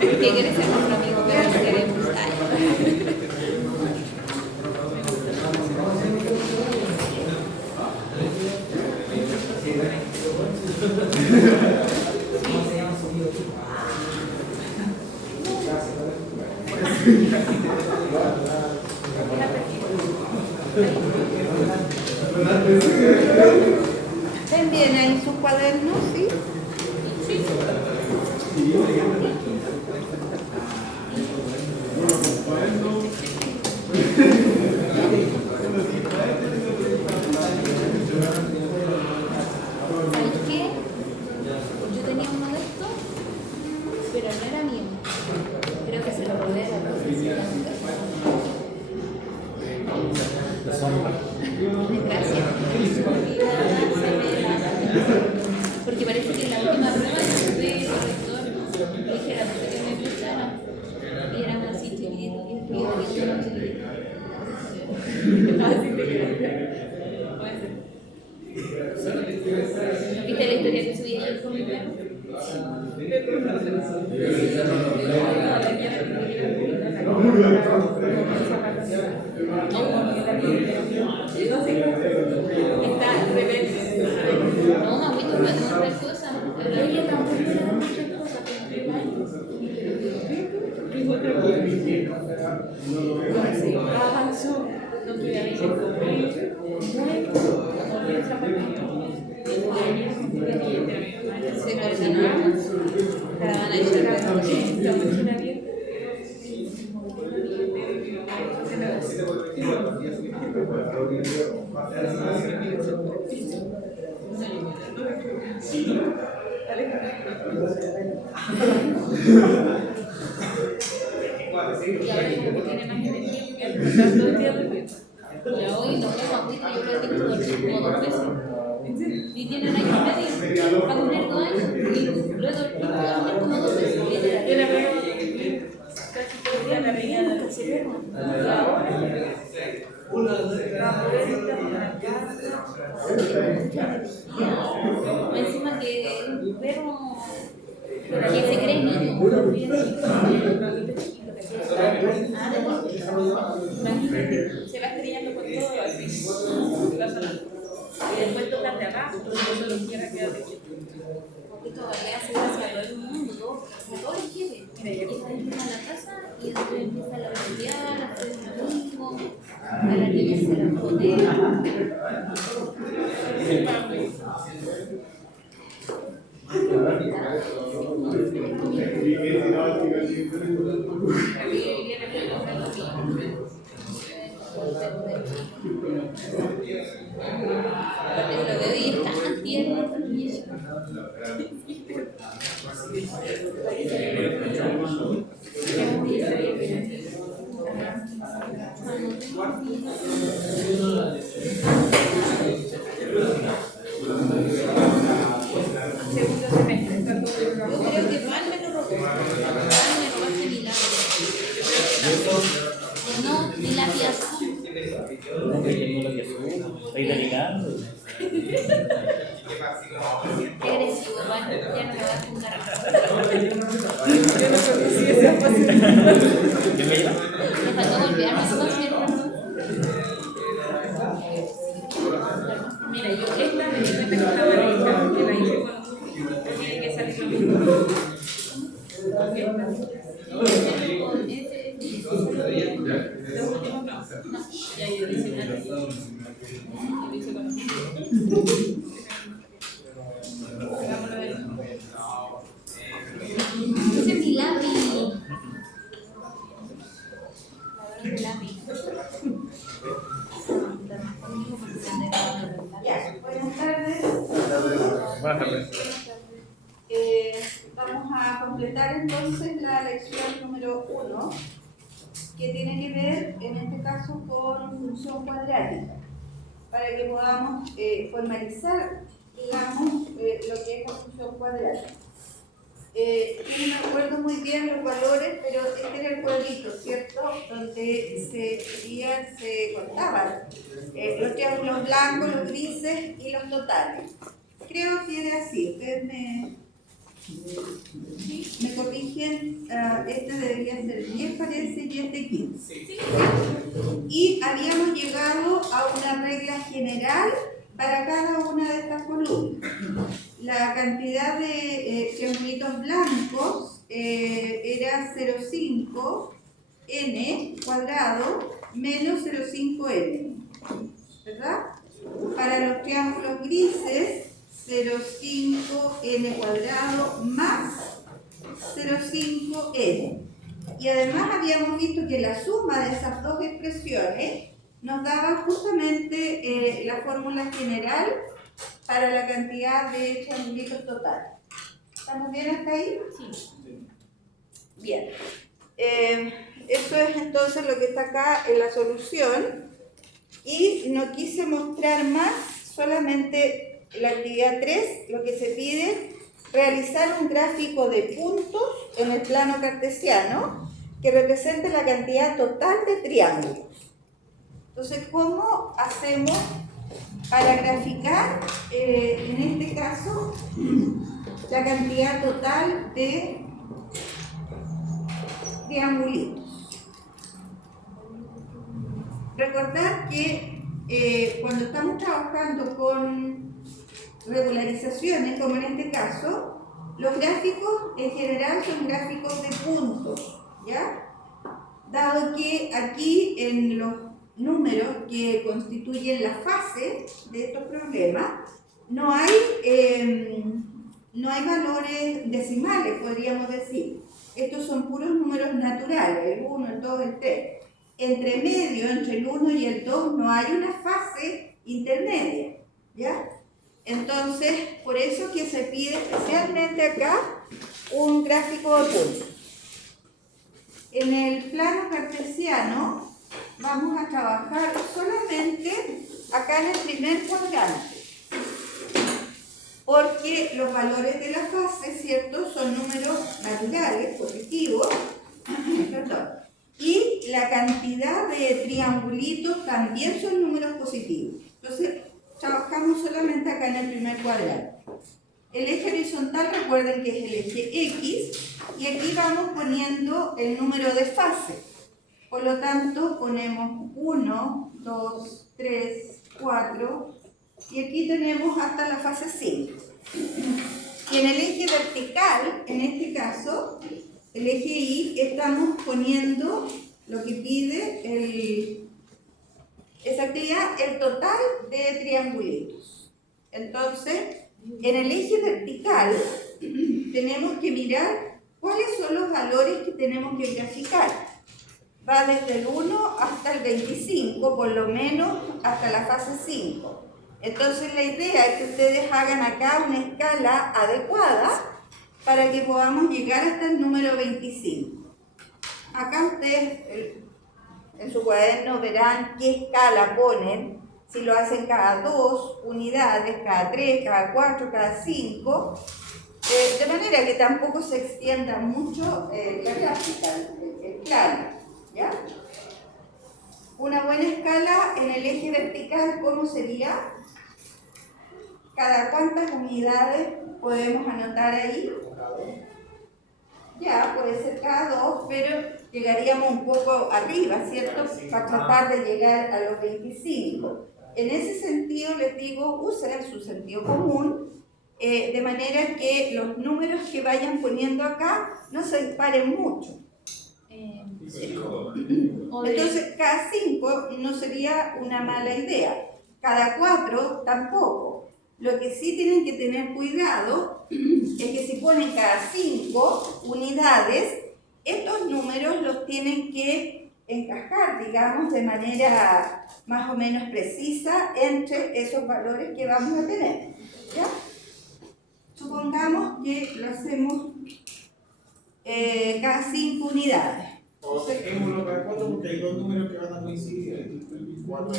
Que quiere ser nuestro amigo, pero no queremos. Ay. ¿Ven bien ahí sus cuadernos? ¿Sí? ¿Sabes qué? Yo tenía uno de estos, pero no era mío. Creo que se lo robé a la profesora. Gracias. Porque parece que en la última prueba yo tuve corrector. Le dije a la profe que me escuchara. Y eran así chiquititos. Y escribía bien chiquititos. Así te quedas. Puede ser. ¿Viste la historia que subí ayer con mi perro? Está al revés. No, mamito, no es otra cosa. Ella tampoco era muchas cosas. Avanzó. No quería decir se coordinaron. Cada van a echar la mochila bien. Y ahora como tiene más energía porque hace todo el día durmiendo. Ya hoy no tomo agüita, yo creo que tengo que dormir como 2 veces. Y tienen años medio, va a cumplir 2 años y lo he dormido como 2 veces. Yo la veo casi todo el día, la veía de la sirena. Y ahora va a poder estar en la casa. Encima que un perro que se cree niño, uno bien chiquito. Se va estrellando con todo así. Y después tocan de abajo, solo quiera quedarse quieto. Esto le hace gracia a todo el mundo, a todos los quiere. Mira, ya está en la casa y después empieza la bailar, a hacer un amigo, a la niña se la pone. Lo veo y está tan tierno. Segundo semestre. Yo creo que Val me lo robó. Val me robaste mi lápiz. No, mi lápiz azul. No, que tengo la que azul. ¿Estáis delegando? Qué agresivo, Val. Ya no me vas a juntar. Yo no conocí esa posibilidad. ¿Qué me llama? Me faltó golpearme nomás, ¿cierto? Mira, yo esta me di cuenta que estaba lista, que la hice con un tiene que salir lo mismo. Los últimos no. Ya yo hice una de ellas. Yo hice con Ese es mi lápiz. Mi lápiz. Buenas tardes. Buenas tardes. Vamos a completar entonces la lección número 1, que tiene que ver en este caso con función cuadrática, para que podamos formalizar, digamos, lo que es la función cuadrática. No me acuerdo muy bien los valores, pero este era el cuadrito, ¿cierto? Donde se contaban los triángulos blancos, los grises y los totales. Creo que era así, ustedes me Me corrigen, este debería ser 10 parece y este 15. Y habíamos llegado a una regla general para cada una de estas columnas. La cantidad de triangulitos blancos era 0,5 n cuadrado menos 0,5 n, ¿verdad? Para los triángulos grises, 0,5 n cuadrado más 0,5 n. Y además habíamos visto que la suma de esas dos expresiones nos daba justamente la fórmula general para la cantidad de triangulitos total. ¿Estamos bien hasta ahí? Sí. Bien. Eso es entonces lo que está acá en la solución. Y no quise mostrar más, solamente la actividad 3, lo que se pide, realizar un gráfico de puntos en el plano cartesiano que represente la cantidad total de triángulos. Entonces, ¿cómo hacemos para graficar, en este caso, la cantidad total de triangulitos? Recordar que cuando estamos trabajando con regularizaciones, como en este caso, los gráficos en general son gráficos de puntos, ¿ya? Dado que aquí en los números que constituyen la fase de estos problemas, no hay valores decimales, podríamos decir. Estos son puros números naturales, el 1, el 2, el 3. Entre medio, entre el 1 y el 2, no hay una fase intermedia, ¿ya? Entonces, por eso que se pide especialmente acá un gráfico de puntos. En el plano cartesiano vamos a trabajar solamente acá en el primer cuadrante, porque los valores de la fase, ¿cierto?, son números naturales, positivos, perdón, y la cantidad de triangulitos también son números positivos. Entonces, trabajamos solamente acá en el primer cuadrante. El eje horizontal, recuerden que es el eje X, y aquí vamos poniendo el número de fase. Por lo tanto, ponemos 1, 2, 3, 4, y aquí tenemos hasta la fase 5. Y en el eje vertical, en este caso, el eje Y, estamos poniendo lo que pide esa actividad, el total de triangulitos. Entonces, en el eje vertical tenemos que mirar cuáles son los valores que tenemos que graficar. Va desde el 1 hasta el 25, por lo menos hasta la fase 5. Entonces la idea es que ustedes hagan acá una escala adecuada para que podamos llegar hasta el número 25. Acá ustedes en su cuaderno verán qué escala ponen, si lo hacen cada 2 unidades, cada 3, cada 4, cada 5, de manera que tampoco se extienda mucho la gráfica, el plano, ¿ya? Una buena escala en el eje vertical, ¿cómo sería? ¿Cada cuántas unidades podemos anotar ahí? Ya, puede ser cada 2, pero llegaríamos un poco arriba, ¿cierto? Para tratar de llegar a los 25. En ese sentido, les digo, usen su sentido común, de manera que los números que vayan poniendo acá no se disparen mucho. Entonces, cada 5 no sería una mala idea. Cada 4 tampoco. Lo que sí tienen que tener cuidado es que si ponen cada 5 unidades, estos números los tienen que encajar, digamos, de manera más o menos precisa entre esos valores que vamos a tener, ¿ya? Supongamos que lo hacemos cada 5 unidades. O saquémoslo cada 4 porque hay dos números que van a coincidir.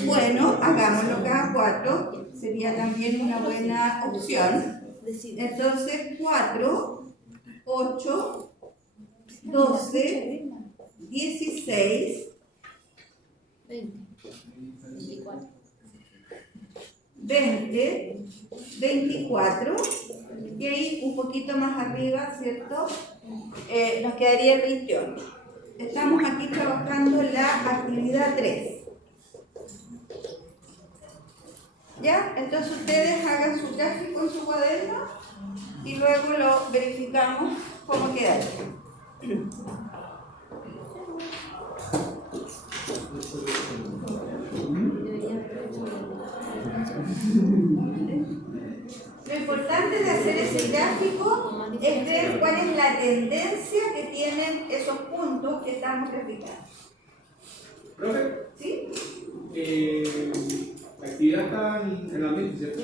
Bueno, hagámoslo cada 4, sería también una buena opción. Entonces, 4, 8, 12, 16, 20, 24. 20, 24, y ahí un poquito más arriba, ¿cierto? Nos quedaría el 21. Estamos aquí trabajando la actividad 3. ¿Ya? Entonces ustedes hagan su gráfico en su cuaderno y luego lo verificamos cómo quedaría. Lo importante de hacer ese gráfico es ver cuál es la tendencia que tienen esos puntos que estamos graficando. Profe, ¿Sí? la actividad está en el ambiente, ¿cierto?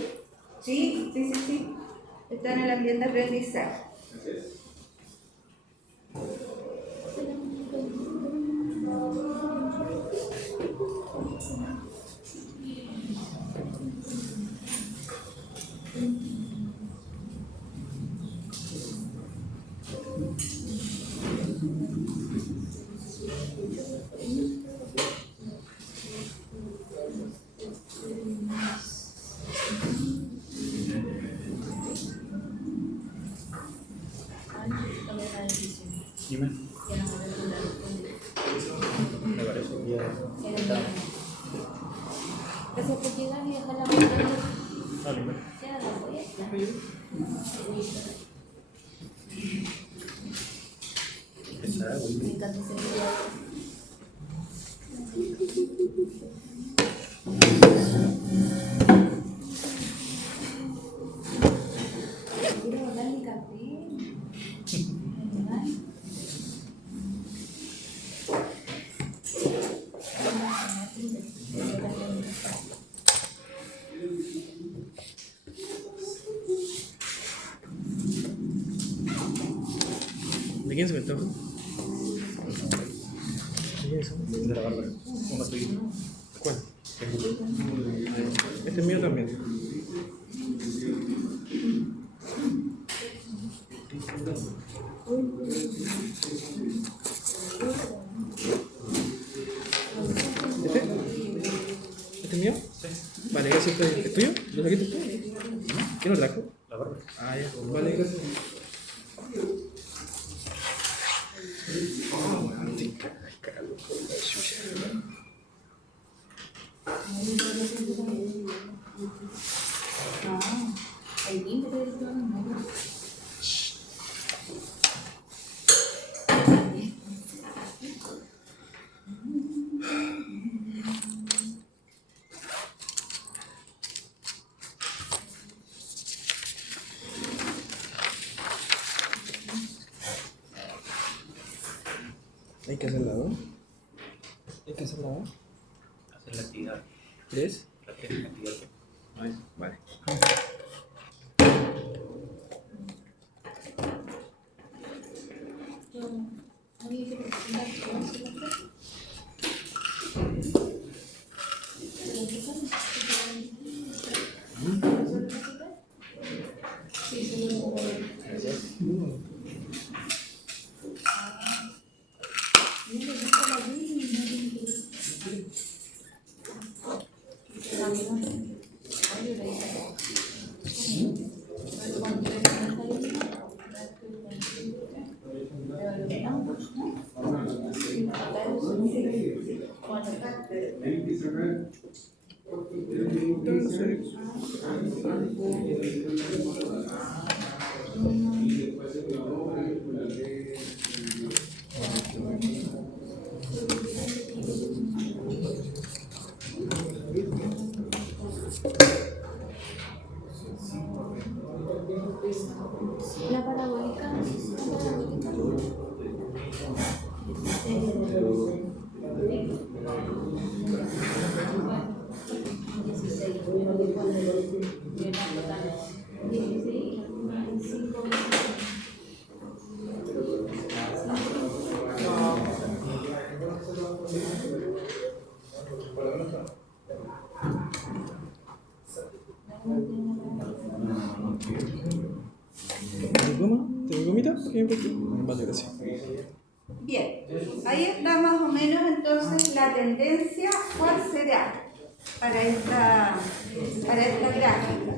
Sí, sí, sí, sí. Está en el ambiente de aprendizaje. Así es. Dime. Me parece que ya está. Gracias por llegar y dejar la pantalla. Vale, vale. Ya la voy a estar. Pesada, güey. Me encanta ese video. Quiero botar mi café. ¿De quién se me toca? De la Bárbara. Uno tuyo. ¿Cuál? Este es mío también. ¿Este? ¿Este es mío? Sí. Vale, gracias. ¿Es tuyo? ¿Lo saquiste tú? ¿Quién lo trajo? La Bárbara. Ah, ya. Vale, gracias. El lindo de todo el mundo. Hay que hacer la 2. Hay que hacer la 2. Hacer la actividad. 3. La actividad. Vale. Había que presentar todas las cosas. La parabólica. ¿Tienes goma? ¿Tienes gomita? Vale, gracias. Bien, ahí está más o menos entonces la tendencia, ¿cuál será? para esta gráfica.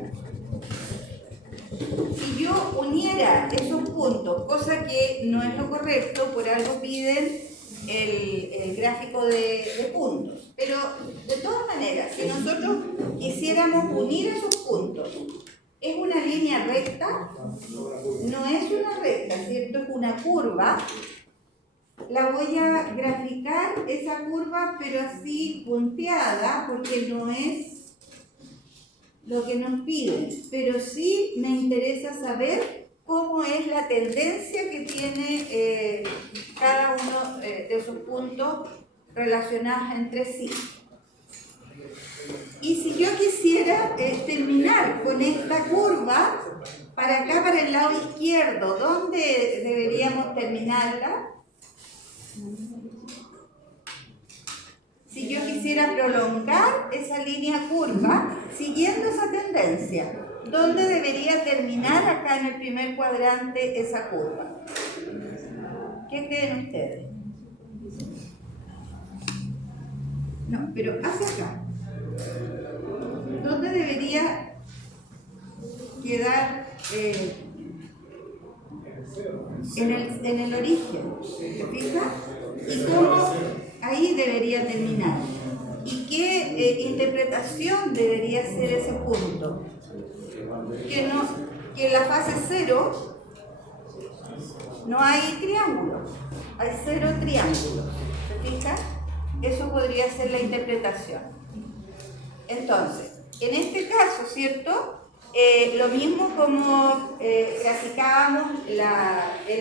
Si yo uniera esos puntos, cosa que no es lo correcto, por algo piden el gráfico de puntos. Pero de todas maneras, si nosotros quisiéramos unir esos puntos, ¿es una línea recta? No es una recta, ¿cierto? Es una curva. La voy a graficar esa curva, pero así punteada, porque no es lo que nos piden. Pero sí me interesa saber cómo es la tendencia que tiene cada uno de esos puntos relacionados entre sí. Y si yo quisiera terminar con esta curva, para acá, para el lado izquierdo, ¿dónde deberíamos terminarla? Si yo quisiera prolongar esa línea curva, siguiendo esa tendencia, ¿dónde debería terminar acá en el primer cuadrante esa curva? ¿Qué creen ustedes? No, pero hacia acá. ¿Dónde debería quedar en el origen? ¿Se fija? ¿Y cómo ahí debería terminar? ¿Y qué interpretación debería ser ese punto? Que en la fase 0 no hay triángulos, hay 0 triángulos. ¿Se fija? Eso podría ser la interpretación. Entonces, en este caso, ¿cierto? Lo mismo como graficábamos el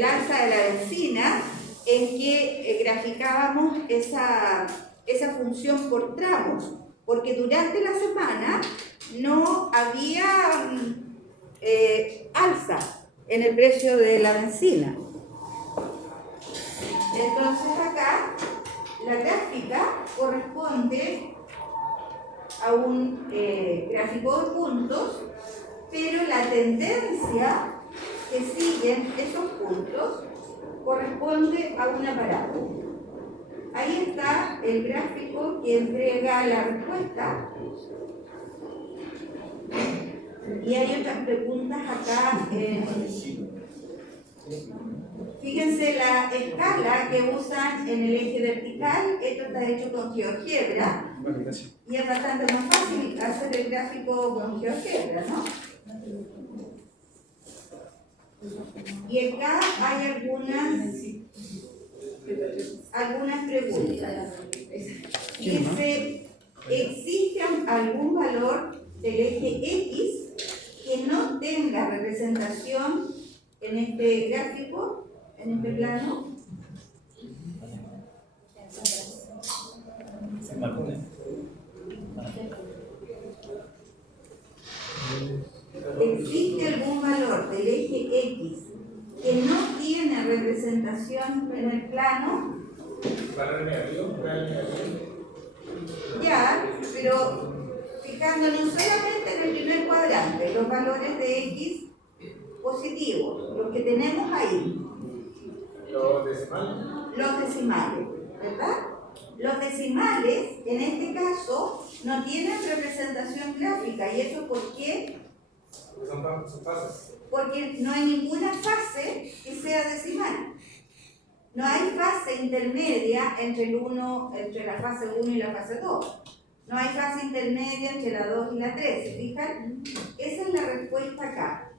alza de la benzina, en que graficábamos esa función por tramos, porque durante la semana no había alza en el precio de la benzina. Entonces acá la gráfica corresponde a un gráfico de puntos, pero la tendencia que siguen esos puntos corresponde a una parábola. Ahí está el gráfico que entrega la respuesta. Y hay otras preguntas acá. Fíjense la escala que usan en el eje vertical. Esto está hecho con GeoGebra. Y es bastante más fácil hacer el gráfico con GeoGebra, ¿no? Y acá hay algunas preguntas. Dice, ¿existe algún valor del eje X que no tenga representación en este gráfico, en este plano? ¿Existe algún valor del eje X que no tiene representación en el plano? ¿Valor negativo? Ya, pero fijándonos solamente en el primer cuadrante, los valores de X positivos, los que tenemos ahí. ¿Los decimales? Los decimales, ¿verdad? Los decimales, en este caso, no tienen representación gráfica. ¿Y eso por qué? Son fases. Porque no hay ninguna fase que sea decimal. No hay fase intermedia entre la fase 1 y la fase 2. No hay fase intermedia entre la 2 y la 3. ¿Se fijan? Esa es la respuesta acá.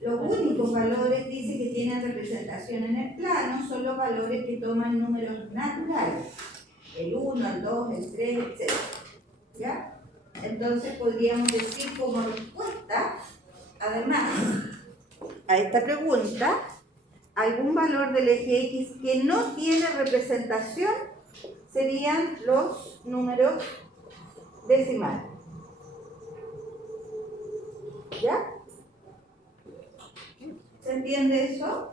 Los únicos valores, dice, que tienen representación en el plano son los valores que toman números naturales. El 1, el 2, el 3, etc. ¿Ya? Entonces podríamos decir como respuesta, además, a esta pregunta, algún valor del eje X que no tiene representación serían los números decimales. ¿Ya? ¿Se entiende eso?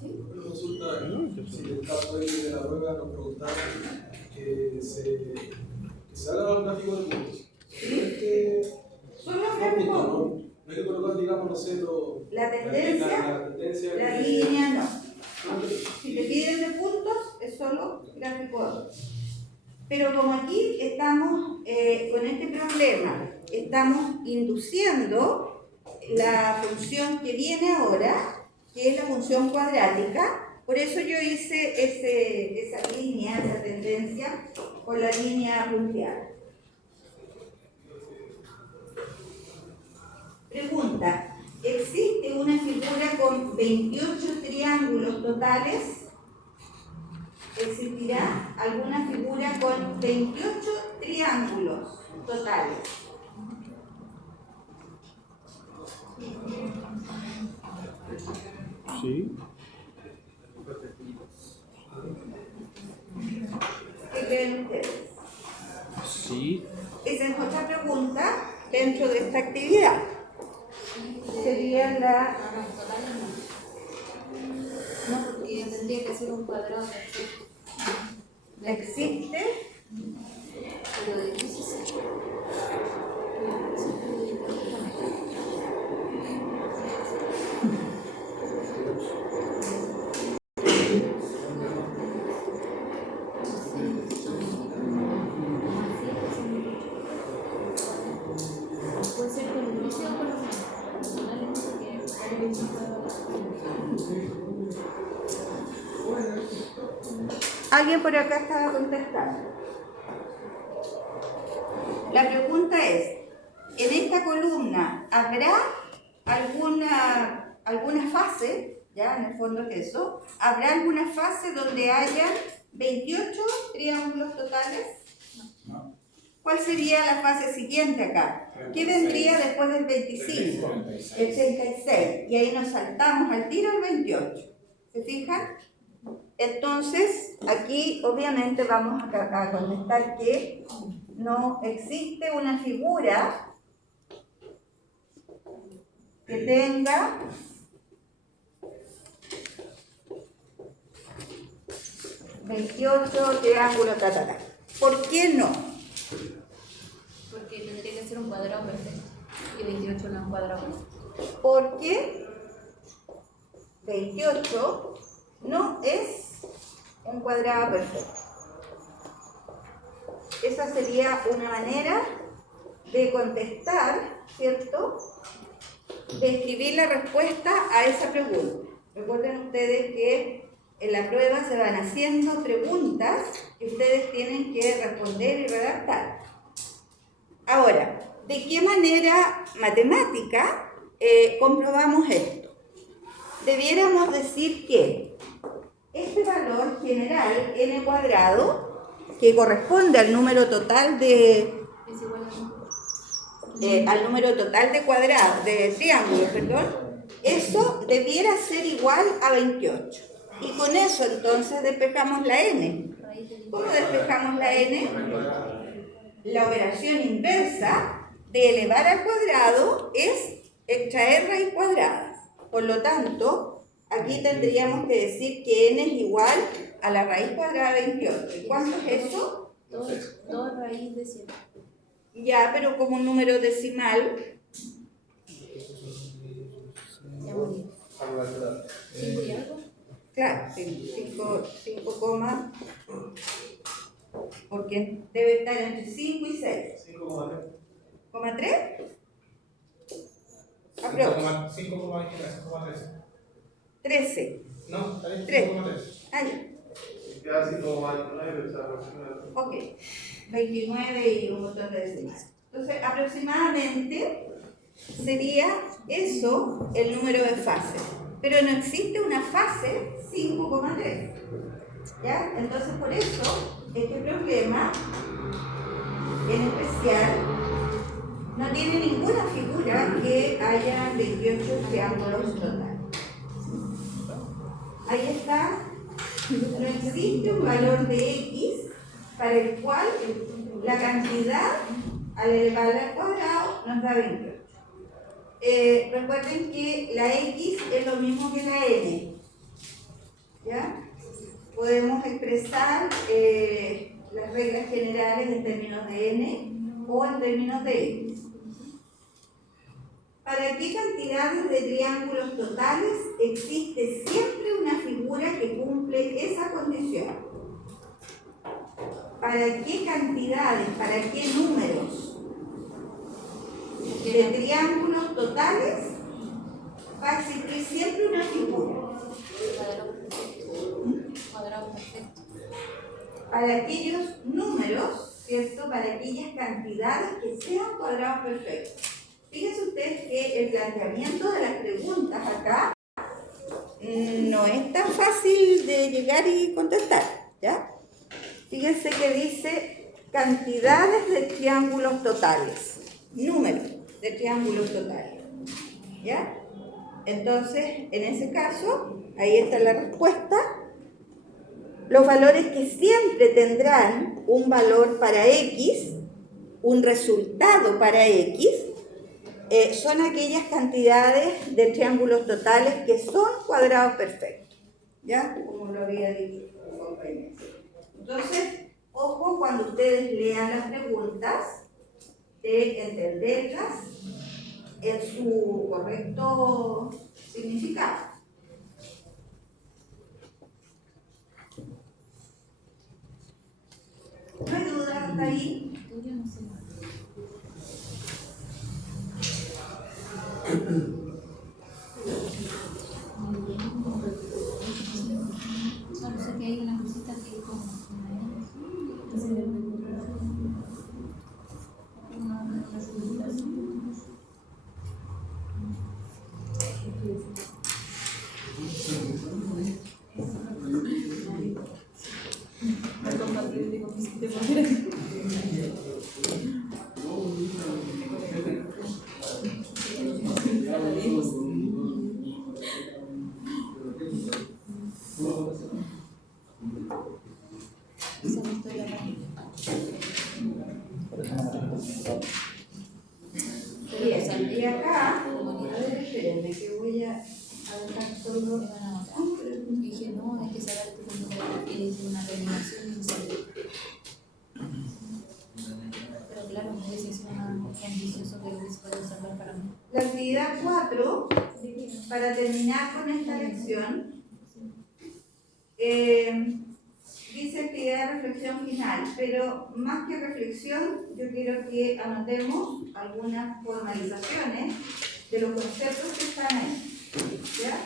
¿Sí? Consulta, si en el caso de la prueba nos preguntaron que se haga un gráfico de puntos. Son los No gráficos. puntos, ¿no? No hay que colocar, digamos, no sé, La tendencia, la línea no. Si te piden de puntos, es solo gráfico. Pero como aquí estamos con este problema estamos induciendo la función que viene ahora, que es la función cuadrática. Por eso yo hice esa línea, esa tendencia, con la línea punteada. Pregunta, ¿existe una figura con 28 triángulos totales? ¿Existirá alguna figura con 28 triángulos totales? Sí. ¿Qué creen ustedes? Sí. Esa es otra pregunta dentro de esta actividad. Sería la... No, porque tendría que ser un cuadrado perfecto. ¿Existe? Pero de 16. Puede ser con el inicio o con los Alguien por acá estaba contestando. La pregunta es, en esta columna, ¿habrá alguna fase, ya en el fondo es eso, ¿habrá alguna fase donde hayan 28 triángulos totales? ¿Cuál sería la fase siguiente acá? ¿Qué vendría después del 25? El 36. Y ahí nos saltamos al tiro el 28. ¿Se fijan? Entonces, aquí obviamente vamos a contestar que no existe una figura que tenga 28 triángulos, ¿Por qué no? Porque tendría que ser un cuadrado perfecto. Y 28 no es un cuadrado perfecto. Porque 28 no es un cuadrado perfecto. Esa sería una manera de contestar, ¿cierto? De escribir la respuesta a esa pregunta. Recuerden ustedes que en la prueba se van haciendo preguntas que ustedes tienen que responder y redactar. Ahora, ¿de qué manera matemática comprobamos esto? Debiéramos decir que este valor general, n cuadrado, que corresponde al número total de Es igual al número total de cuadrados, de triángulos, perdón, eso debiera ser igual a 28. Y con eso entonces despejamos la n. ¿Cómo despejamos la n? La operación inversa de elevar al cuadrado es extraer raíz cuadrada. Por lo tanto, aquí tendríamos que decir que n es igual a la raíz cuadrada de 28. ¿Y cuánto es eso? 2 raíz de 7. Ya, pero como un número decimal, Ya morí. 5 y algo. claro, 5 comas, porque debe estar entre 5 y 6. 5,3. Aprox. 5,13. 13. No, está bien, 3. 5,3. Ah, ya. Queda 5,9, o sea, Ok. 29 y un montón de decimales. Entonces, aproximadamente sería eso el número de fases. Pero no existe una fase 5,3. ¿Ya? Entonces, por eso, este problema en especial no tiene ninguna figura que haya 28 triángulos totales. Ahí está. No existe un valor de x para el cual la cantidad al elevarla al cuadrado nos da 28. Recuerden que la x es lo mismo que la n. ¿Ya? Podemos expresar las reglas generales en términos de n o en términos de x. ¿Para qué cantidades de triángulos totales existe siempre una figura que cumple esa condición? para qué cantidades, para qué números de triángulos totales va a existir siempre una figura. Cuadrado perfecto. Para aquellos números, ¿cierto? Para aquellas cantidades que sean cuadrados perfectos. Fíjense ustedes que el planteamiento de las preguntas acá no es tan fácil de llegar y contestar, ¿ya? Fíjense que dice cantidades de triángulos totales, números de triángulos totales, ¿ya? Entonces, en ese caso, ahí está la respuesta. Los valores que siempre tendrán un valor para X, un resultado para X, son aquellas cantidades de triángulos totales que son cuadrados perfectos, ¿ya? Como lo había dicho el compañero. Entonces, ojo cuando ustedes lean las preguntas, de entenderlas en su correcto significado. ¿No hay duda hasta ahí? Yo no sé. Solo sé que hay una cosita que es como Bien, y acá, a ver, espérenme que voy a dejar solo. dije, no, hay que saber tu punto y dice una reanimación y un salud. Pero claro, no hubiese sido más ambicioso que hubiese podido salvar para mí. La actividad 4, para terminar con esta lección, dice actividad de reflexión final, pero más que reflexión, yo quiero que anotemos algunas formalizaciones de los conceptos que están ahí, ¿ya?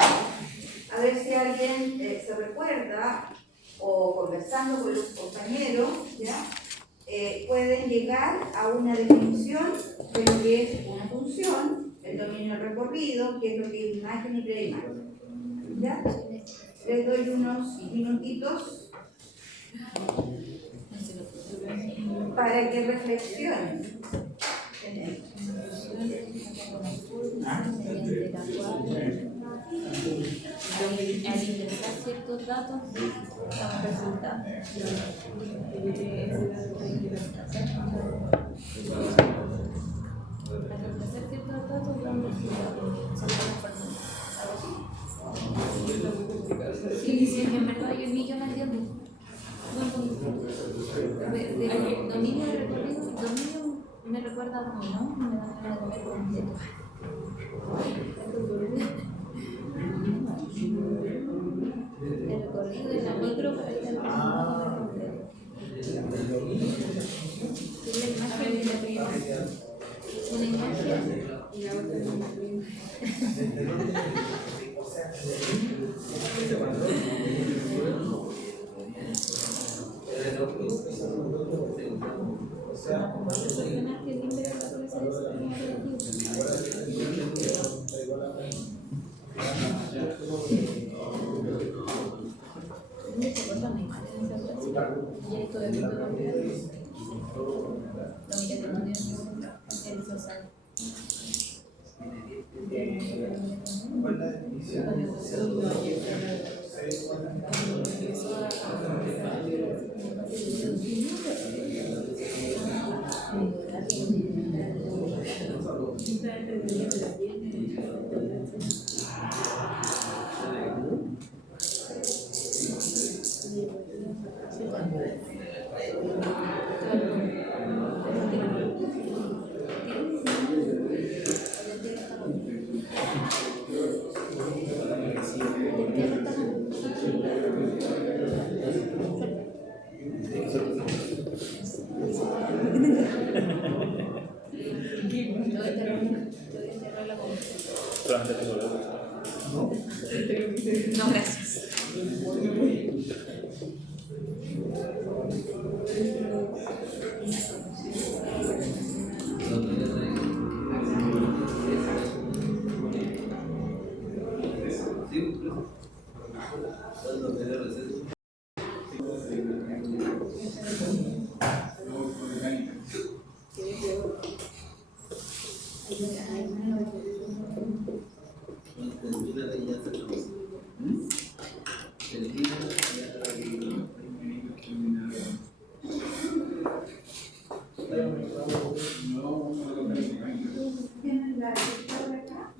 A ver si alguien se recuerda o conversando con los compañeros, ¿ya? Pueden llegar a una definición de lo que es una función, el dominio del recorrido, que es lo que es imagen y preimagen, ¿ya? Les doy unos minutitos para que reflexionen en esto. Mediante la cual, al ingresar ciertos datos, damos resultados. Al ingresar ciertos datos, damos resultados. Son las fórmulas. Sí, sí, en verdad yo ni yo no entiendo. De dominio de recorrido, dominio me recuerda a mí, ¿no? Me da ganas de comer completo. El recorrido de la micro para ir al comer completo. Es la imagen de la prima. Una imagen y la otra es una prima. ¿Tienes la lectura acá?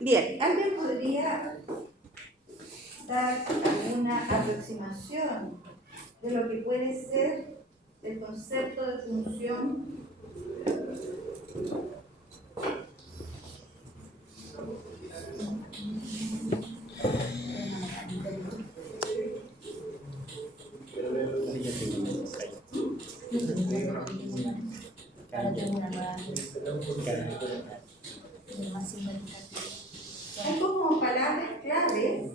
Bien, ¿alguien podría dar alguna aproximación de lo que puede ser el concepto de función? Ahora tengo una nueva más significativa. Hay como palabras claves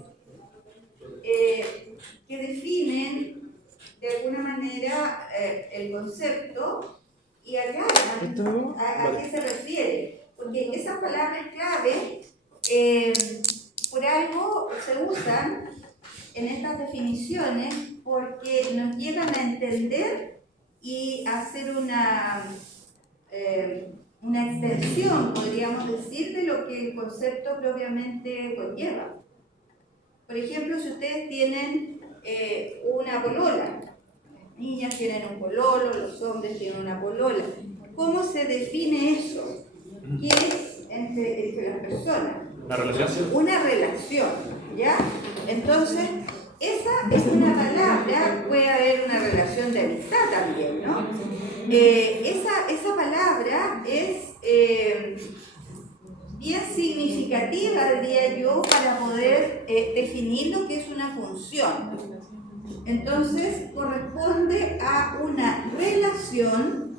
que definen de alguna manera el concepto y aclaran a qué se refiere. Porque esas palabras claves por algo se usan en estas definiciones porque nos llevan a entender y hacer una extensión, podríamos decir, de lo que el concepto propiamente conlleva. Por ejemplo, si ustedes tienen una polola, las niñas tienen un pololo, los hombres tienen una polola, ¿cómo se define eso? ¿Qué es entre las personas? ¿Una relación? Una relación, ¿ya? Entonces, esa es una palabra, puede haber una relación de amistad también, ¿no? Esa palabra es bien significativa, diría yo, para poder definir lo que es una función. Entonces, corresponde a una relación.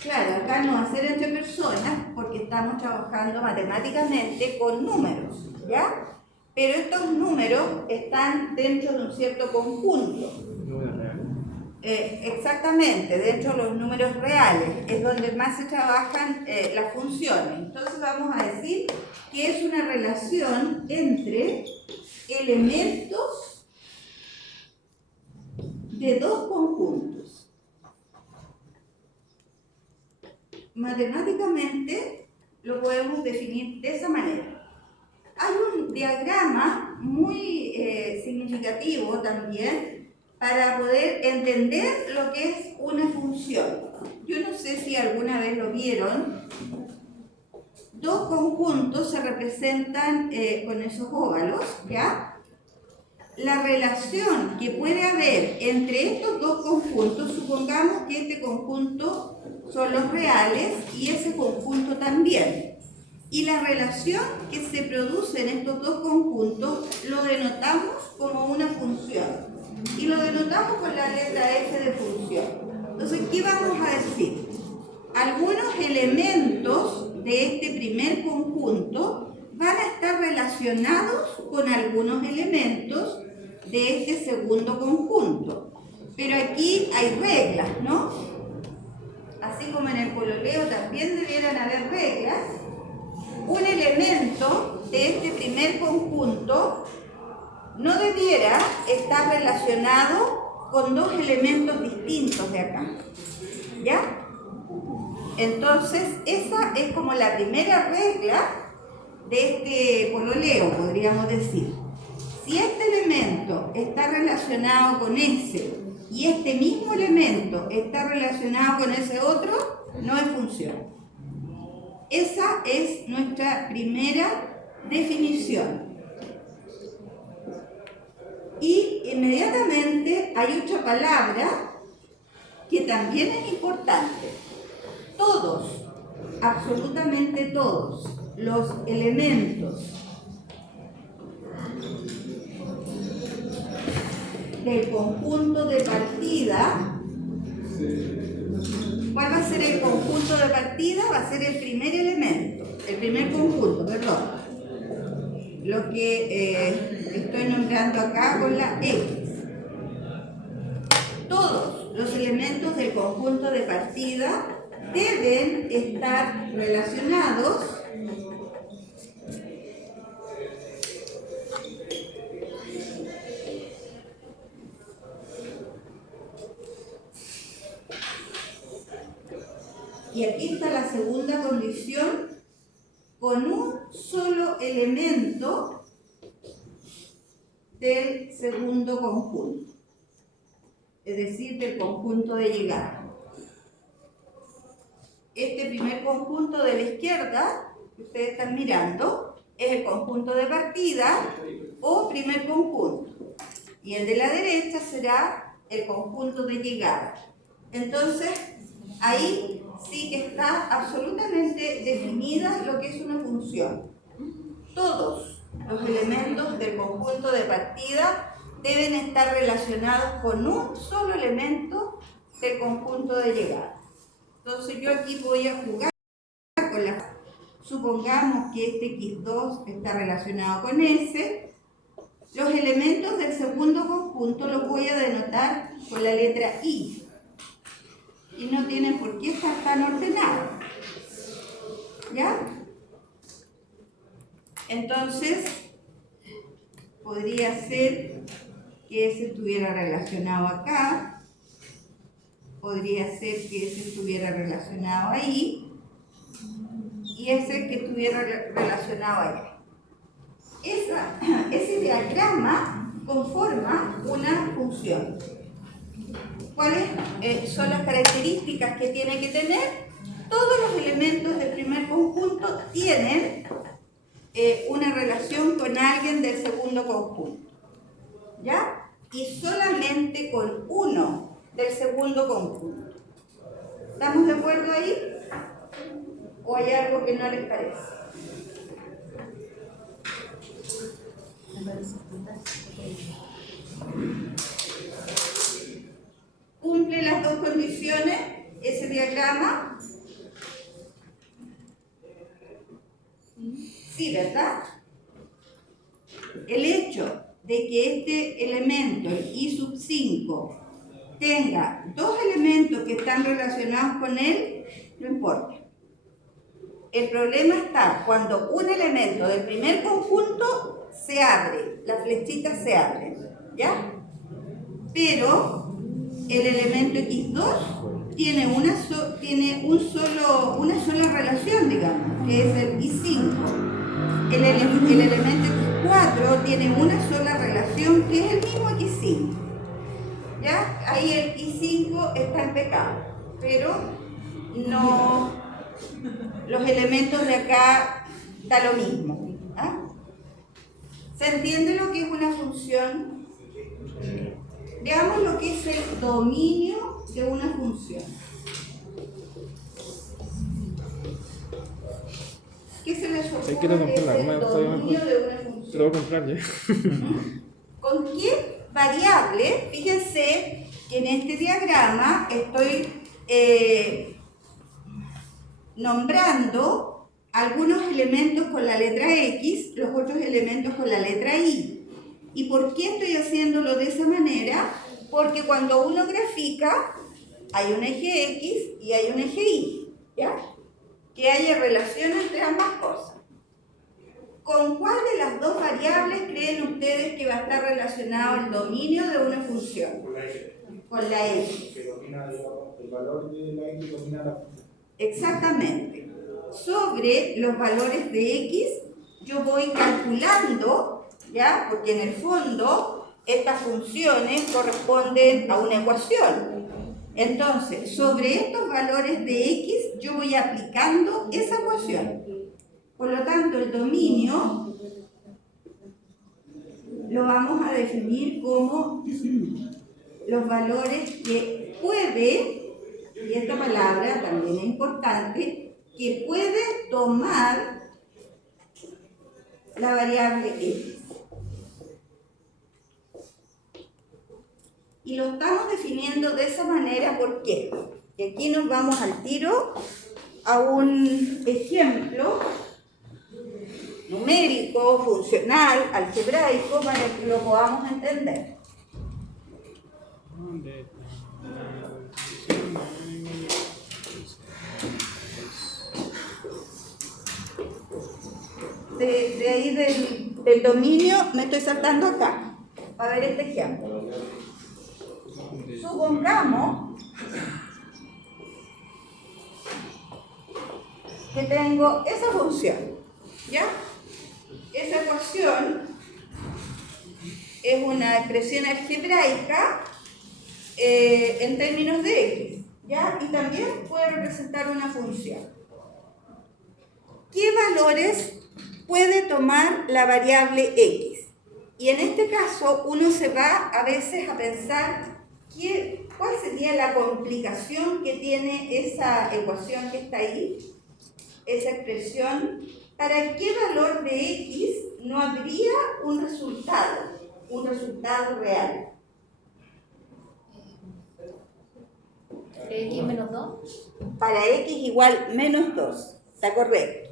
Claro, acá no va a ser entre personas porque estamos trabajando matemáticamente con números, ¿ya? Pero estos números están dentro de un cierto conjunto. Exactamente, dentro de los números reales es donde más se trabajan las funciones. Entonces vamos a decir que es una relación entre elementos de dos conjuntos. Matemáticamente lo podemos definir de esa manera. Hay un diagrama muy significativo también para poder entender lo que es una función. Yo no sé si alguna vez lo vieron. Dos conjuntos se representan con esos óvalos, ¿ya? La relación que puede haber entre estos dos conjuntos, supongamos que este conjunto son los reales y ese conjunto también. Y la relación que se produce en estos dos conjuntos lo denotamos como una función. Y lo denotamos con la letra F de función. Entonces, ¿qué vamos a decir? Algunos elementos de este primer conjunto van a estar relacionados con algunos elementos de este segundo conjunto. Pero aquí hay reglas, ¿no? Así como en el pololeo también debieran haber reglas. Un elemento de este primer conjunto no debiera estar relacionado con dos elementos distintos de acá, ¿ya? Entonces, esa es como la primera regla de este pololeo, podríamos decir. Si este elemento está relacionado con ese y este mismo elemento está relacionado con ese otro, no es función. Esa es nuestra primera definición. Y inmediatamente hay otra palabra que también es importante. Todos, absolutamente todos, los elementos del conjunto de partida. ¿Cuál va a ser el conjunto de partida? Va a ser el primer elemento, el primer conjunto, perdón. Lo que estoy nombrando acá con la X. Todos elementos del conjunto de partida deben estar relacionados y aquí está la segunda condición, con un solo elemento del segundo conjunto, es decir, del conjunto de llegada. Este primer conjunto de la izquierda, que ustedes están mirando, es el conjunto de partida o primer conjunto. Y el de la derecha será el conjunto de llegada. Entonces, ahí sí que está absolutamente definida lo que es una función. Todos los elementos del conjunto de partida deben estar relacionados con un solo elemento del conjunto de llegada. Entonces yo aquí voy a jugar con la... Supongamos que este x2 está relacionado con ese. Los elementos del segundo conjunto los voy a denotar con la letra I. Y no tienen por qué estar tan ordenados. ¿Ya? Entonces, podría ser que ese estuviera relacionado acá. Podría ser que ese estuviera relacionado ahí. Y ese que estuviera relacionado allá. Ese diagrama conforma una función. ¿Cuáles son las características que tiene que tener? Todos los elementos del primer conjunto tienen una relación con alguien del segundo conjunto. ¿Ya? Y solamente con uno del segundo conjunto. ¿Estamos de acuerdo ahí? ¿O hay algo que no les parece? ¿Cumple las dos condiciones ese diagrama? Sí, ¿verdad? El hecho de que este elemento, el I sub 5, tenga dos elementos que están relacionados con él, no importa. El problema está cuando un elemento del primer conjunto se abre, la flechita se abre, ¿ya? Pero el elemento x2 tiene una sola relación, digamos, que es el i5. El elemento x4 tiene una sola relación, que es el mismo x5. ¿Ya? Ahí el i5 está en pecado, pero no, los elementos de acá da lo mismo. ¿Ah? ¿Se entiende lo que es una función? Veamos lo que es el dominio de una función. ¿Qué se les ocurre quiero que es comprarla, el me gustaría dominio mejor. de una Te lo función? voy a comprar ya. ¿Con qué variable? Fíjense que en este diagrama estoy nombrando algunos elementos con la letra X, los otros elementos con la letra Y. ¿Y por qué estoy haciéndolo de esa manera? Porque cuando uno grafica, hay un eje X y hay un eje Y, ¿ya? Que haya relación entre ambas cosas. ¿Con cuál de las dos variables creen ustedes que va a estar relacionado el dominio de una función? Con la X. Que domina el valor de la X domina la función. Exactamente. Sobre los valores de X, yo voy calculando, ¿ya? Porque en el fondo estas funciones corresponden a una ecuación. Entonces, sobre estos valores de X, yo voy aplicando esa ecuación. Por lo tanto, el dominio lo vamos a definir como los valores que puede, y esta palabra también es importante, que puede tomar la variable X. Y lo estamos definiendo de esa manera, ¿por qué? Y aquí nos vamos al tiro a un ejemplo numérico, funcional, algebraico, para que lo podamos entender. de ahí del dominio, me estoy saltando acá, para ver este ejemplo. Supongamos que tengo esa función, ¿ya? Esa ecuación es una expresión algebraica en términos de x, ¿ya? Y también puede representar una función. ¿Qué valores puede tomar la variable x? Y en este caso uno se va a veces a pensar cuál sería la complicación que tiene esa ecuación que está ahí, esa expresión. ¿Para qué valor de x no habría un resultado real? X menos 2. Para x igual menos 2, está correcto.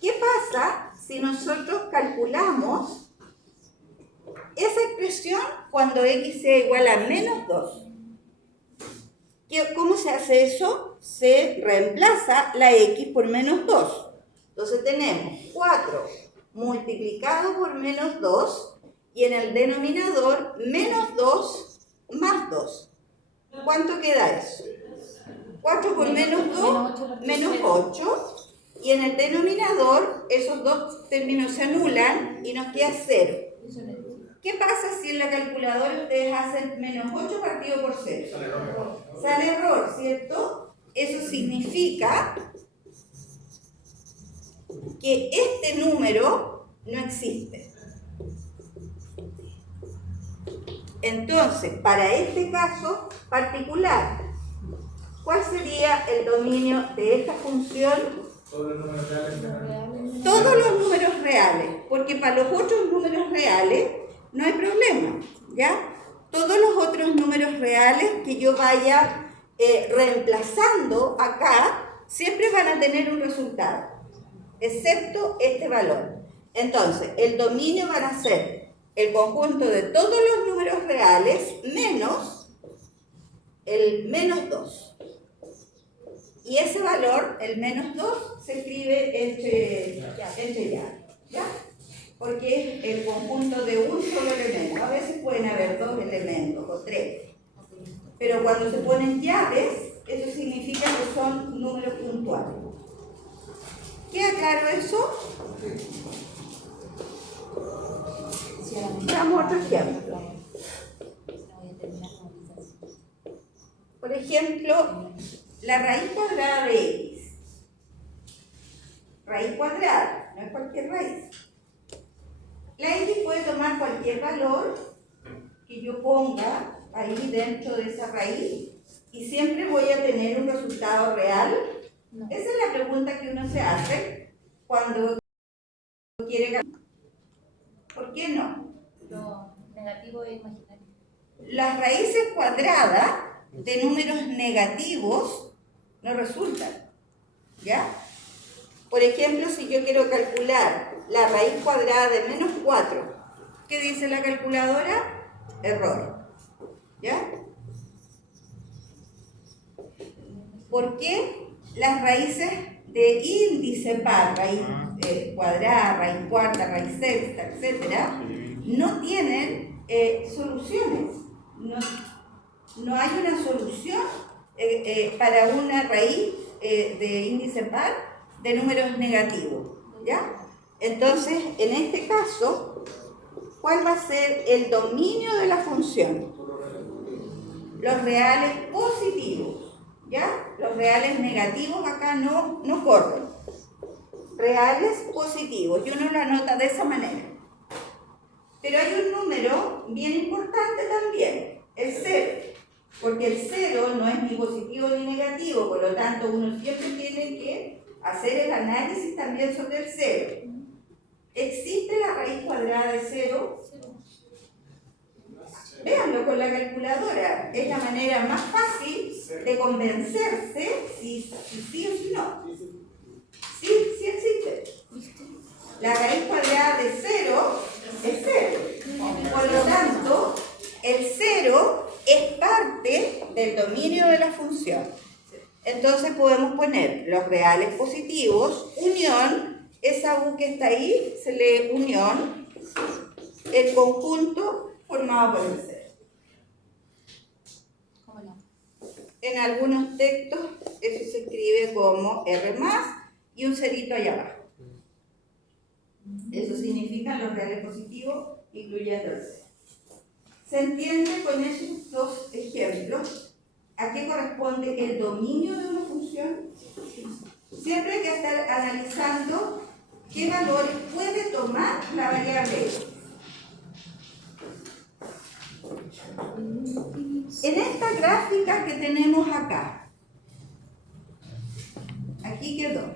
¿Qué pasa si nosotros calculamos esa expresión cuando x sea igual a menos 2? ¿Cómo se hace eso? Se reemplaza la x por menos 2. Entonces tenemos 4 multiplicado por menos 2 y en el denominador menos 2 más 2. ¿Cuánto queda eso? 4 por menos 2, menos 8. Y en el denominador esos dos términos se anulan y nos queda 0. ¿Qué pasa si en la calculadora ustedes hacen menos 8 partido por 0? Sale error, ¿cierto? Eso significa que este número no existe. Entonces, para este caso particular, ¿cuál sería el dominio de esta función? Todos los números reales. Todos los números reales, porque para los otros números reales no hay problema, ¿ya? Todos los otros números reales que yo vaya reemplazando acá, siempre van a tener un resultado, excepto este valor. Entonces, el dominio van a ser el conjunto de todos los números reales menos el menos 2. Y ese valor, el menos 2, se escribe entre llaves, ¿ya? Porque es el conjunto de un solo elemento. A veces pueden haber 2 elementos o 3. Pero cuando se ponen llaves, eso significa que son números puntuales. ¿Queda claro eso? Veamos otro ejemplo. Por ejemplo, la raíz cuadrada de x. Raíz cuadrada, no es cualquier raíz. La x puede tomar cualquier valor que yo ponga ahí dentro de esa raíz y siempre voy a tener un resultado real. No. Esa es la pregunta que uno se hace cuando quiere ganar. ¿Por qué no? Lo negativo es imaginario. Las raíces cuadradas de números negativos no resultan, ¿ya? Por ejemplo, si yo quiero calcular la raíz cuadrada de menos 4, ¿qué dice la calculadora? Error, ¿ya? ¿Por qué las raíces de índice par, raíz cuadrada, raíz cuarta, raíz sexta, etcétera, no tienen soluciones? No hay una solución para una raíz de índice par de números negativos, ¿ya? Entonces, en este caso, ¿cuál va a ser el dominio de la función? Los reales positivos, ¿ya? Los reales negativos acá no corren. Reales positivos, y uno lo anota de esa manera. Pero hay un número bien importante también, el 0. Porque el 0 no es ni positivo ni negativo, por lo tanto uno siempre tiene que hacer el análisis también sobre el 0. ¿Existe la raíz cuadrada de 0? Véanlo con la calculadora, es la manera más fácil de convencerse si sí o si no. Sí existe. La raíz cuadrada de 0 es 0. Por lo tanto, el 0 es parte del dominio de la función. Entonces podemos poner los reales positivos, unión esa U que está ahí se lee unión, el conjunto formado por el cero. ¿Cómo no? En algunos textos eso se escribe como R más y un cerito allá abajo. Eso significa los reales positivos, incluyendo el cero. ¿Se entiende con esos dos ejemplos a qué corresponde el dominio de una función? Siempre hay que estar analizando qué valores puede tomar la variable x. En esta gráfica que tenemos acá, aquí quedó.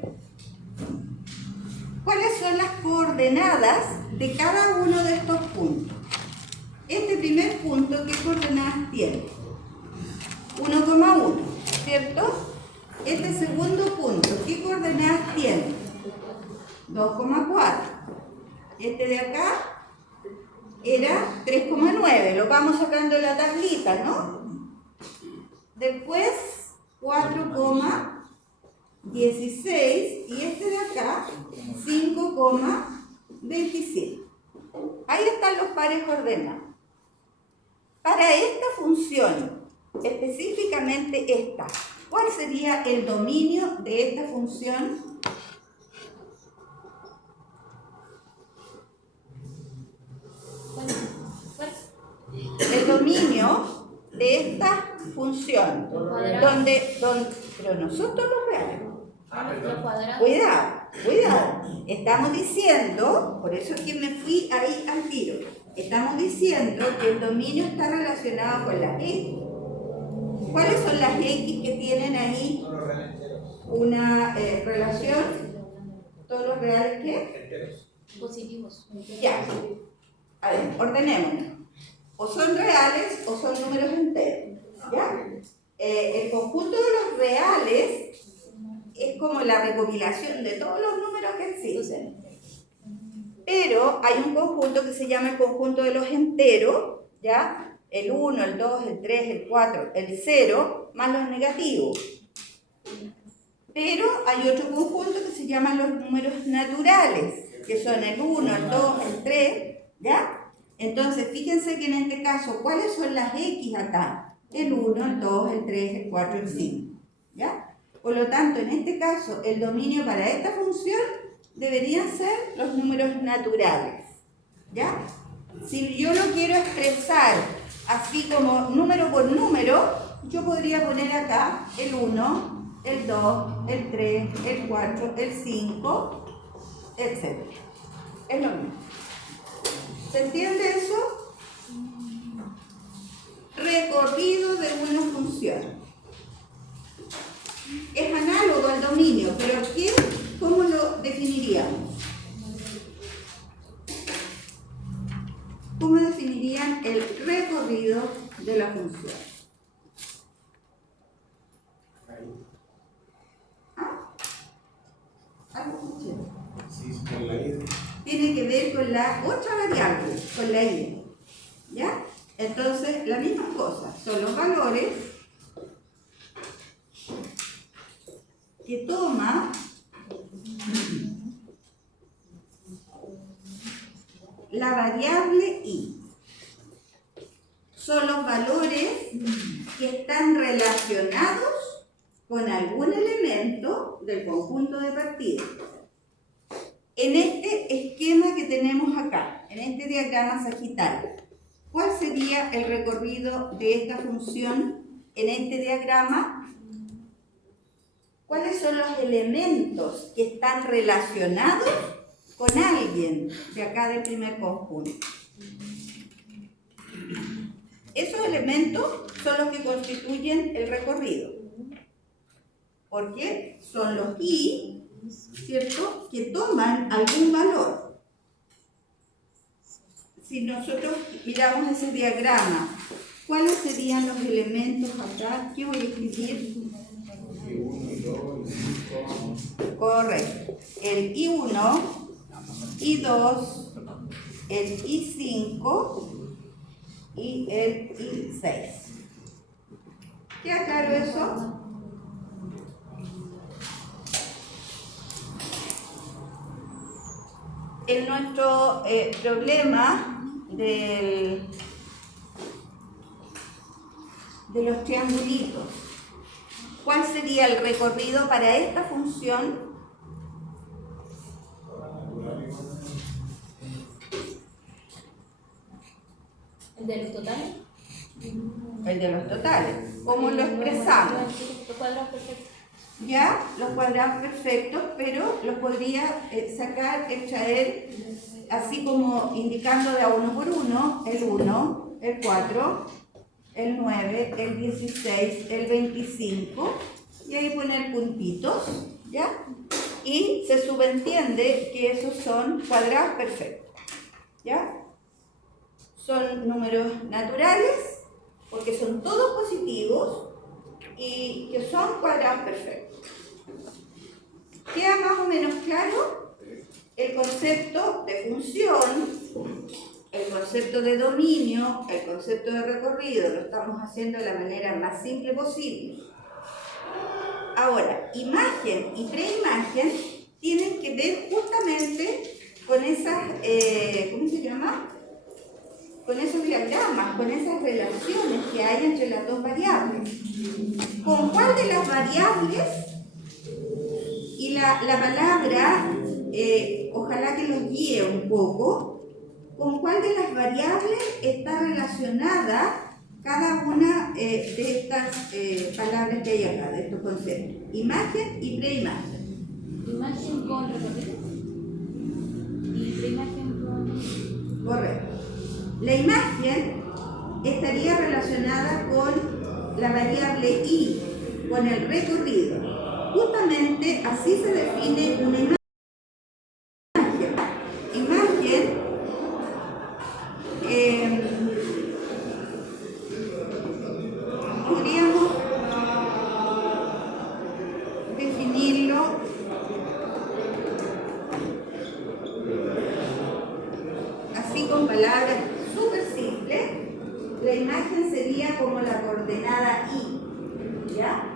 ¿Cuáles son las coordenadas de cada uno de estos puntos? Este primer punto, ¿qué coordenadas tiene? 1,1, ¿cierto? Este segundo punto, ¿qué coordenadas tiene? 2,4. Este de acá era 3,9, lo vamos sacando de la tablita, ¿no? Después 4,16 y este de acá 5,27. Ahí están los pares ordenados. Para esta función, específicamente esta, ¿cuál sería el dominio de esta función? El dominio de esta función, pero nosotros los reales. Los cuadrados. Cuidado, estamos diciendo, por eso es que me fui ahí al tiro, estamos diciendo que el dominio está relacionado con las X. ¿Cuáles son las X que tienen ahí una relación? ¿Todos los reales qué? Positivos. Ya. A ver, ordenémonos. O son reales o son números enteros. ¿Ya? El conjunto de los reales es como la recopilación de todos los números que existen. Pero hay un conjunto que se llama el conjunto de los enteros, ¿ya? El 1, el 2, el 3, el 4, el 0, más los negativos. Pero hay otro conjunto que se llaman los números naturales, que son el 1, el 2, el 3, ¿ya? Entonces, fíjense que en este caso, ¿cuáles son las X acá? El 1, el 2, el 3, el 4, el 5, ¿ya? Por lo tanto, en este caso, el dominio para esta función deberían ser los números naturales, ¿ya? Si yo lo quiero expresar así como número por número, yo podría poner acá el 1, el 2, el 3, el 4, el 5, etc. Es lo mismo. ¿Se entiende eso? Recorrido de una función. Es análogo al dominio, pero ¿cómo lo definiríamos? ¿Cómo definirían el recorrido de la función? ¿Algo escuché? Sí, con la ida. Tiene que ver con la otra variable, con la y. ¿Ya? Entonces, la misma cosa, son los valores que toma la variable y. Son los valores que están relacionados con algún elemento del conjunto de partida. En este esquema que tenemos acá, en este diagrama sagital, ¿cuál sería el recorrido de esta función en este diagrama? ¿Cuáles son los elementos que están relacionados con alguien de acá del primer conjunto? Esos elementos son los que constituyen el recorrido, porque son los i, ¿cierto?, que toman algún valor. Si nosotros miramos ese diagrama, ¿cuáles serían los elementos acá? ¿Qué voy a escribir? Correcto. El I1, I2, el I5 y el I6. ¿Queda claro eso? en nuestro problema de los triangulitos, ¿cuál sería el recorrido para esta función? ¿El de los totales? El de los totales. ¿Cómo lo expresamos? Los cuadrados perfectos. Ya, los cuadrados perfectos, pero los podría sacar, extraer, así como indicando de a uno por uno, el 1, el 4, el 9, el 16, el 25, y ahí poner puntitos, ¿ya? Y se subentiende que esos son cuadrados perfectos, ¿ya? Son números naturales, porque son todos positivos, y que son cuadrados perfectos. ¿Queda más o menos claro? El concepto de función, el concepto de dominio, el concepto de recorrido, lo estamos haciendo de la manera más simple posible. Ahora, imagen y preimagen tienen que ver justamente con esas, ¿cómo se llama? Con esos diagramas, con esas relaciones que hay entre las dos variables. ¿Con cuál de las variables? Y la palabra, ojalá que los guíe un poco, ¿con cuál de las variables está relacionada cada una de estas palabras que hay acá, de estos conceptos? Imagen y preimagen. Imagen con recorrido. Y preimagen con... Correcto. La imagen estaría relacionada con la variable i, con el recorrido. Justamente así se define una imagen. Imagen podríamos definirlo así con palabras súper simples. La imagen sería como la coordenada i, ¿ya?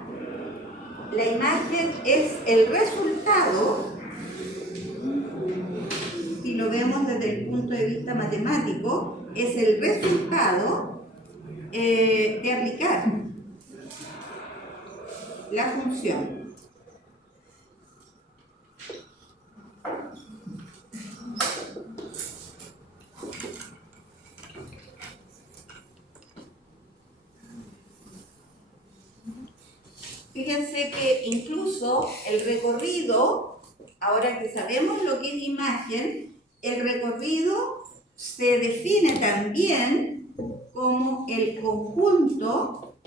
La imagen es el resultado, si lo vemos desde el punto de vista matemático, es el resultado de aplicar la función. Fíjense que incluso el recorrido, ahora que sabemos lo que es imagen, el recorrido se define también como el conjunto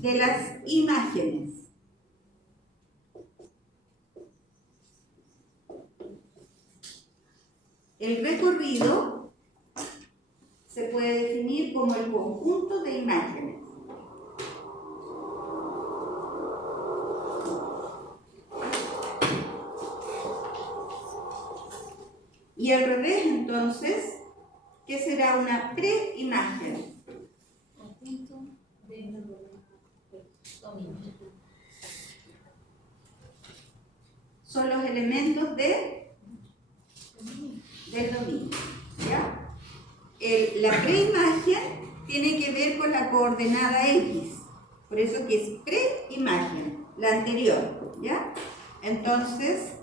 de las imágenes. El recorrido se puede definir como el conjunto de imágenes. Y al revés, entonces, ¿qué será una preimagen? Conjunto de dominio. Son los elementos del dominio, ¿ya? La preimagen tiene que ver con la coordenada X, por eso que es preimagen, la anterior, ¿ya? Entonces,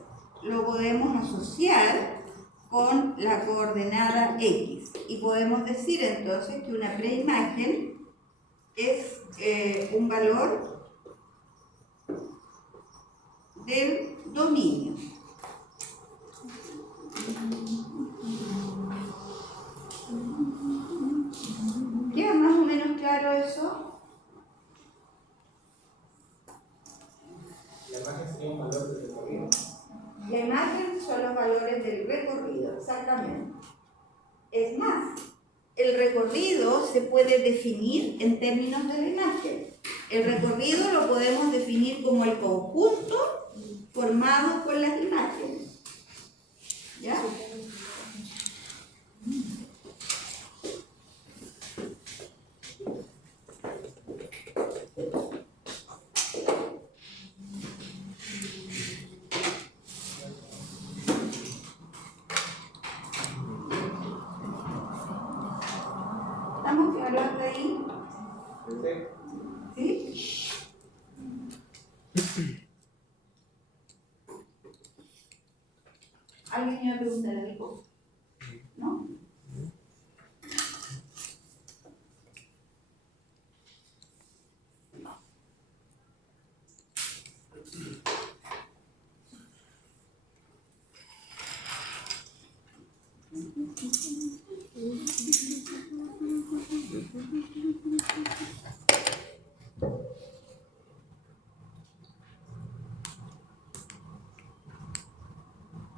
lo podemos asociar con la coordenada X. Y podemos decir entonces que una preimagen es un valor del dominio. ¿Queda más o menos claro eso? La imagen sería un valor de recorrido. La imagen son los valores del recorrido, exactamente. Es más, el recorrido se puede definir en términos de la imagen. El recorrido lo podemos definir como el conjunto formado por las imágenes. ¿Ya?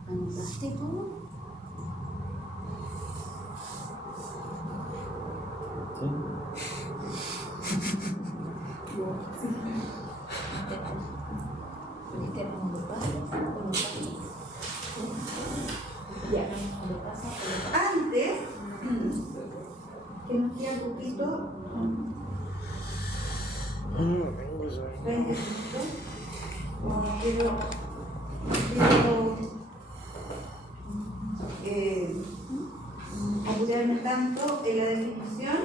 ¿Anotaste todo? ¿Este era un paso? Ya, Antes, que nos queda un poquito, 20 minutos, no quiero apurarme tanto en la definición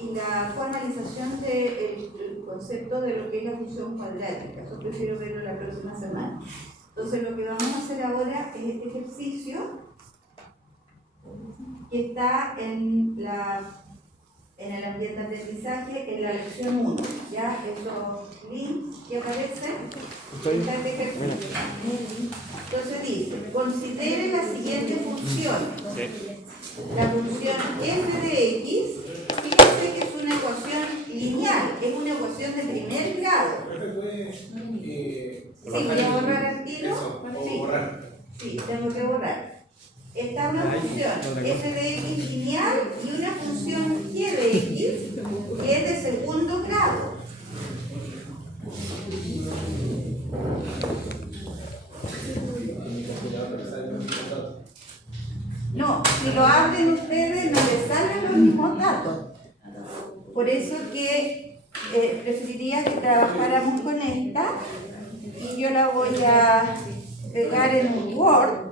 y la formalización del concepto de lo que es la función cuadrática. Eso prefiero verlo la próxima semana. Entonces lo que vamos a hacer ahora es este ejercicio que está en el ambiente de aprendizaje en la lección 1. ¿Ya? Esos links que aparecen está este ejercicio. Entonces dice, considere la siguiente función. La función f de x, fíjense que es una ecuación lineal, es una ecuación de primer grado. Sí, voy a borrar el tiro. o borrar. Sí, tengo que borrar. Está una función f de x lineal y una función g de x que es de segundo grado. No, si lo abren ustedes no les salen los mismos datos. Por eso que preferiría que trabajáramos con esta y yo la voy a pegar en un Word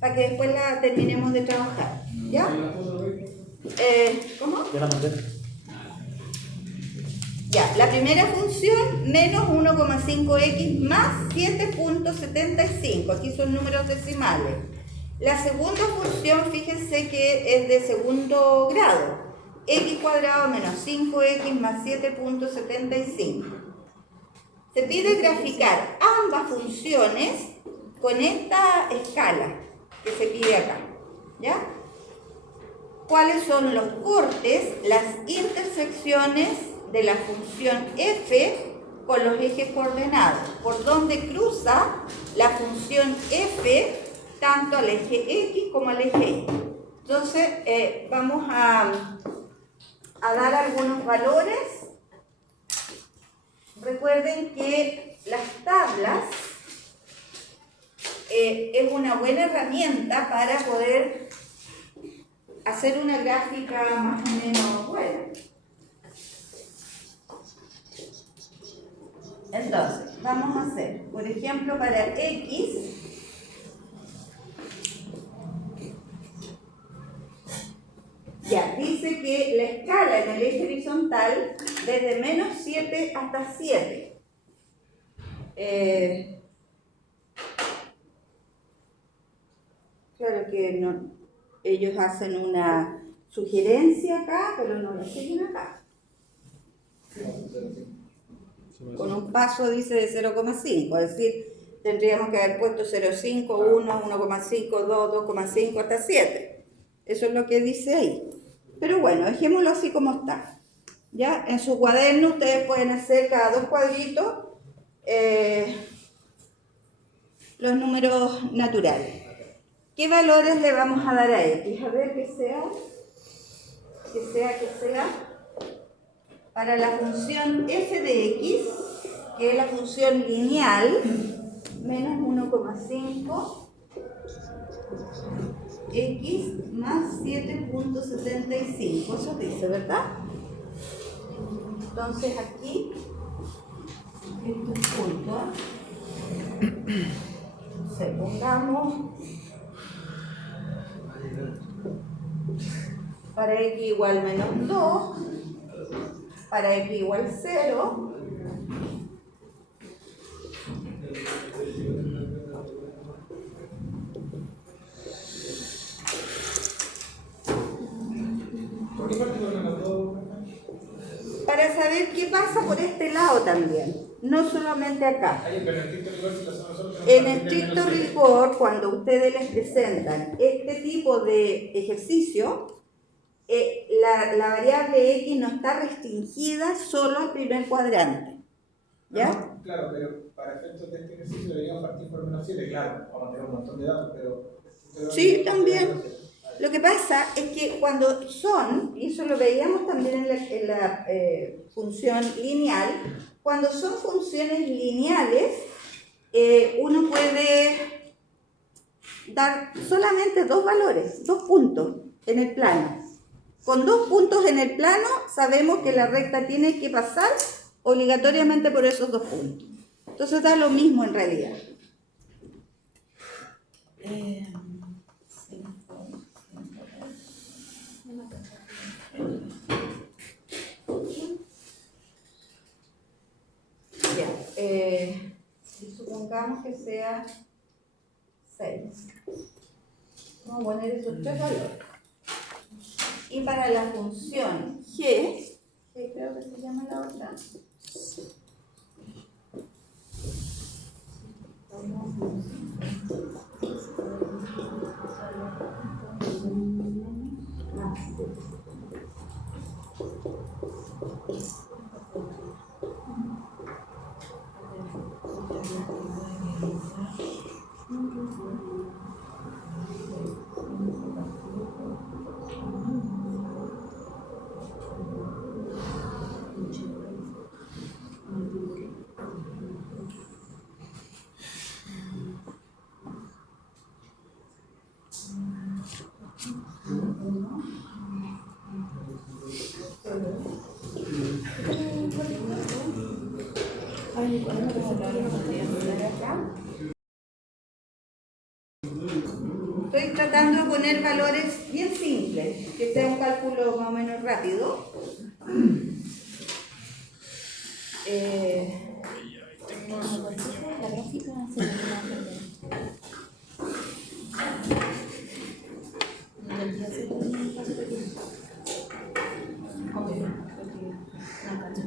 para que después la terminemos de trabajar. ¿Ya? ¿Cómo? Ya la mandé. Ya, la primera función, menos 1,5x más 7.75. Aquí son números decimales. La segunda función, fíjense que es de segundo grado. X cuadrado menos 5x más 7.75. Se pide graficar ambas funciones con esta escala que se pide acá. ¿Ya? ¿Cuáles son los cortes, las intersecciones de la función f con los ejes coordenados? ¿Por dónde cruza la función f tanto al eje x como al eje y? Entonces, vamos a dar algunos valores. Recuerden que las tablas es una buena herramienta para poder hacer una gráfica más o menos buena. Entonces, vamos a hacer, por ejemplo, para x, ya, dice que la escala en el eje horizontal desde menos 7 hasta 7. Claro que no, ellos hacen una sugerencia acá, pero no la siguen acá. Con un paso dice de 0,5, es decir, tendríamos que haber puesto 0,5, 1, 1,5, 2, 2,5 hasta 7. Eso es lo que dice ahí. Pero bueno, dejémoslo así como está. ¿Ya? En su cuaderno ustedes pueden hacer cada 2 cuadritos los números naturales. ¿Qué valores le vamos a dar a x? A ver que sea. Para la función f de x, que es la función lineal, menos 1,5 x más 7.75. Eso dice, ¿verdad? Entonces aquí, estos puntos, pongamos para x igual menos 2, para x igual 0, ¿Por qué particular las dos? para saber ver qué pasa por este lado también, no solamente acá. Ahí, pero en estricto rigor, si lo hacemos nosotros, En tenemos que estricto menos seis. rigor, cuando ustedes les presentan este tipo de ejercicio, la variable X no está restringida solo al primer cuadrante. ¿Ya? No, claro, pero para efectos de este ejercicio deberíamos partir por menos 7, claro, vamos a tener un montón de datos, pero... Sí, también. Lo que pasa es que cuando son, y eso lo veíamos también en la función lineal, cuando son funciones lineales, uno puede dar solamente dos valores, 2 puntos en el plano. Con 2 puntos en el plano sabemos que la recta tiene que pasar obligatoriamente por esos 2 puntos. Entonces da lo mismo en realidad. Ya, supongamos que sea 6. Vamos a poner esos 3 valores. Y para la función g, que creo que se llama la otra, estoy tratando de poner valores bien simples, que sea un cálculo más o menos rápido. La gráfica se me va a perder. Del día se puede un paso pequeño. Ok, porque no cacho.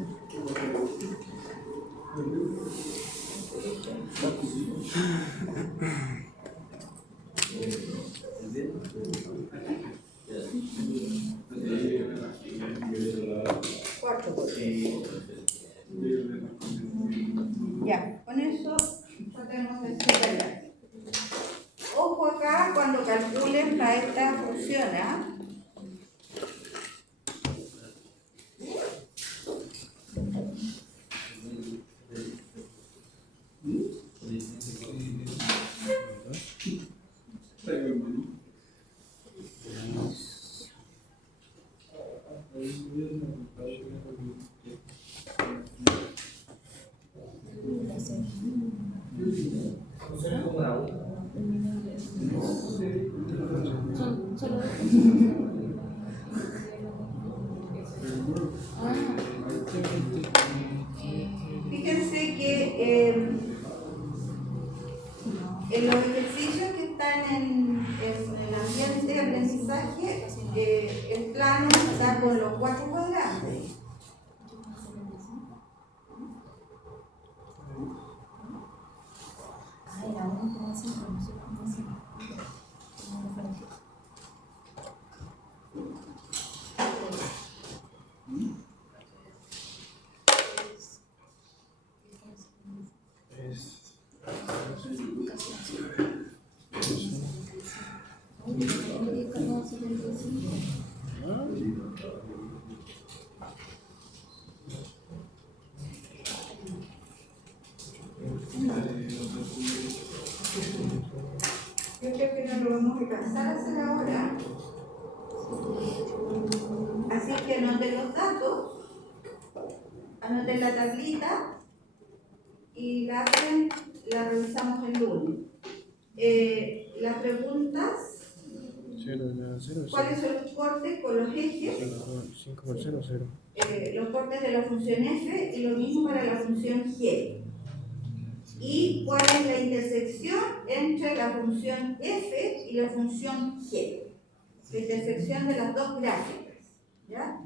Cuatro. Ya, con eso podemos decir. Ojo acá cuando calculen para esta función, ¿ah? Son solo dos. Fíjense que en los ejercicios que están en el ambiente de aprendizaje, el plano está con los 4 cuadrantes. Ay, la 1,5, no sé cómo se llama. Yo creo que no lo vamos a alcanzar a hacer ahora. Así que anoten los datos, anoten la tablita y la revisamos el lunes. Las preguntas, ¿cuáles son los cortes con los ejes? 5 por 0, 0. Los cortes de la función f y lo mismo para la función g. ¿Y cuál es la intersección entre la función f y la función g? La intersección de las dos gráficas, ¿ya?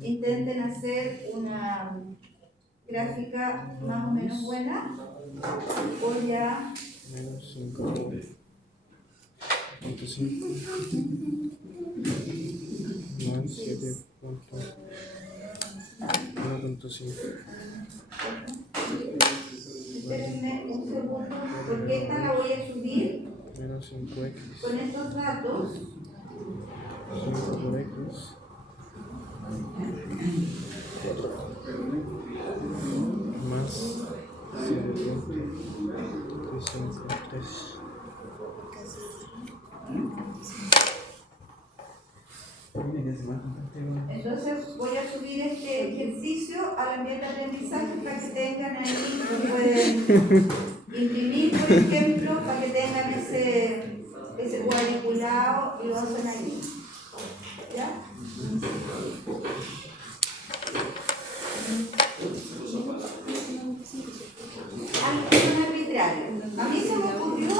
intenten hacer una gráfica más o menos buena, o ya Menos 5.5 más 7.1.5. espérenme un segundo, porque esta la voy a subir Menos 5x. con estos datos. 5 por x. Más 7.353. Entonces voy a subir este ejercicio al ambiente de aprendizaje para que tengan ahí, lo pueden imprimir, por ejemplo, para que tengan ese cuadriculado y lo hacen ahí. ¿Ya? Son arbitrarios. A mí se me ocurrió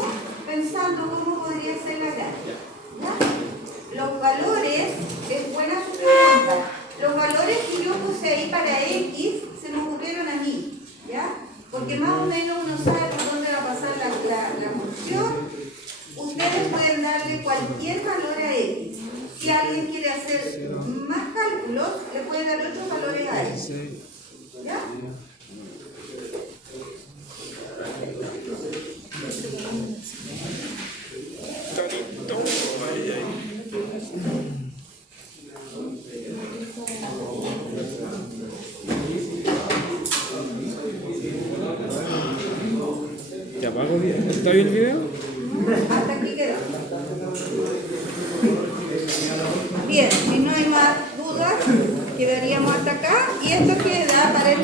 pensando cómo podría ser la gráfica. ¿Ya? Los valores, es buena su pregunta, los valores que yo puse ahí para X se me ocurrieron a mí, ¿ya? Porque más o menos uno sabe por dónde va a pasar la función. Ustedes pueden darle cualquier valor a X. Si alguien quiere hacer más cálculos, le pueden dar otros valores a X. ¿Ya? ¿Te apago el video? ¿Está bien el video? Hasta aquí quedó. Bien, si no hay más dudas, quedaríamos hasta acá y esto queda para el